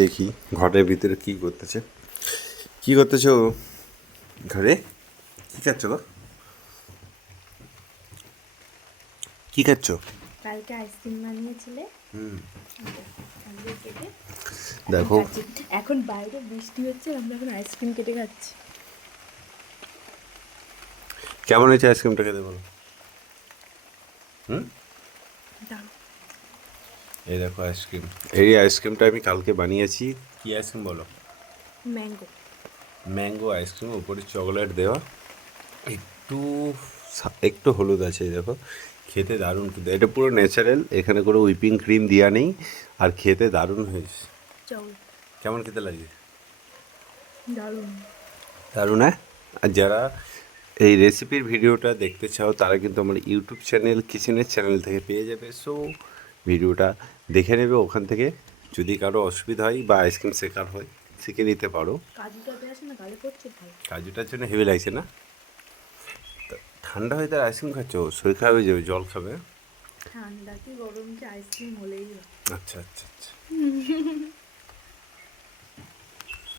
দেখি ঘরের ভিতরে কি করতেছে। কি করতেছো ঘরে? কি খাচ্ছ গো? কি খাচ্ছ? কালকে আইসক্রিম বানিয়েছিলে আজকে কেটে এখন দেখো খাচ্ছি। এখন বাইরে বৃষ্টি হচ্ছে, আমরা এখন আইসক্রিম কেটে খাচ্ছি। কেমন হয়েছে আইসক্রিমটা খেতে বলো? হুম, দাও। এই দেখো আইসক্রিম। এই আইসক্রিমটা আমি কালকে বানিয়েছি। কি আইসক্রিম বলো? ম্যাঙ্গো। ম্যাঙ্গো আইসক্রিম, উপরে চকলেট দেওয়া, একটু একটু হলুদ আছে। এই দেখো, খেতে দারুণ, কিন্তু এটা পুরো ন্যাচারাল, এখানে কোনো হুইপিং ক্রিম দেওয়া নেই। আর খেতে দারুণ হয়েছে। চল। কেমন খেতে লাগে? দারুণ। দারুণ, হ্যাঁ। আর যারা এই রেসিপির ভিডিওটা দেখতে চাও তারা কিন্তু আমার ইউটিউব চ্যানেল কিচেনের চ্যানেল থেকে পেয়ে যাবে। সো ভিডিওটা দেখে নেবে ওখান থেকে। যদি কারো অসুবিধা হয় বা আইসক্রিম শেখার হয়, শিখে নিতে পারো। কাজুটা বেশ না, গালে পড়ছে ভাই। কাজুটার জন্য হেভি লাগছে না? তা ঠান্ডা হয়ে তার আইসক্রিম খাচ্ছ? শরীর খারাপ হয়ে যাবে, জল খাবে। ঠান্ডা কি গরম কি আইসক্রিম হলেই হয়। আচ্ছা আচ্ছা আচ্ছা।